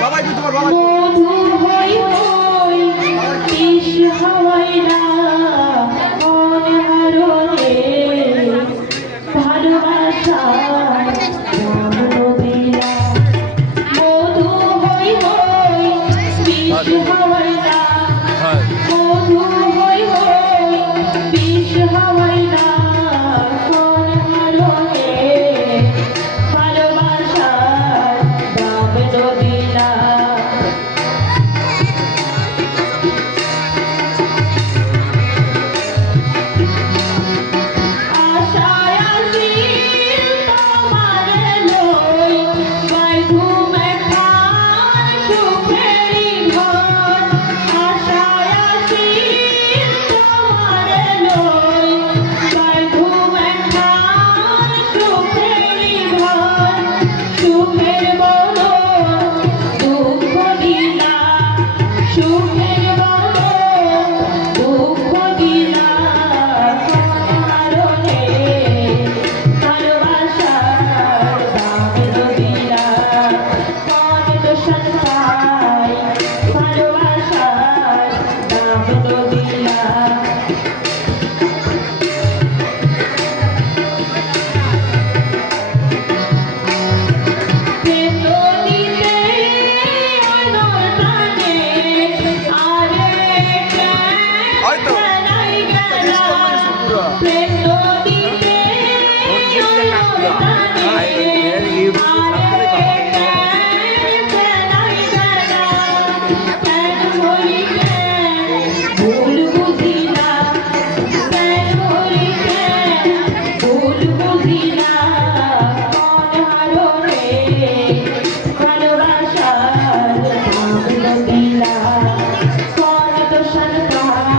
বাবাই তো তোমার বাবা মধু হই হই বিষ হওয়াই না মনে হারনে ভালোবাসা মধু হই হই বিষ হওয়াই না মধু হই হই বিষ হওয়াই না মনে হারনে ভালোবাসা দাম দিলা ভালোবাসার